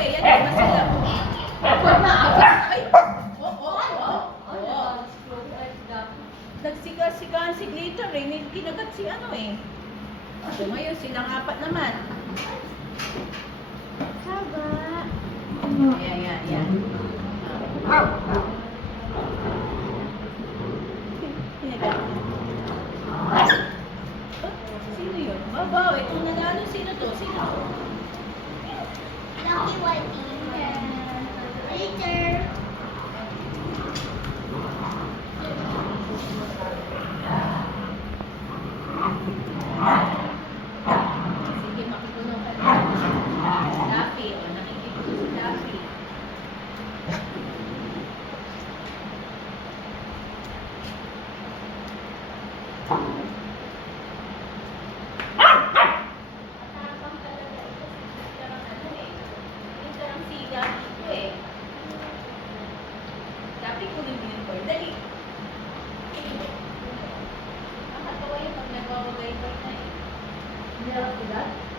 eh. Yan yung masila. Ay! Oo. Nagsiga-sigaan si Glitter eh. May kinagat si ano eh. So ngayon, silang apat naman. Saba. Yan. Kinagat. Sino yun? Babaw, itong nanalo. Sino to? Sino to? Lucky Whitey. Later. Sige, makitulong ka na. Daffy, o nakikita si Daffy. Matapang talaga ito si Glitter ang ano eh. Glitter ang siga dito eh. Daffy, kunin mo yung board. Dali. Nakatawa yun pag nagwawagay-gay na eh. Hindi ako sila.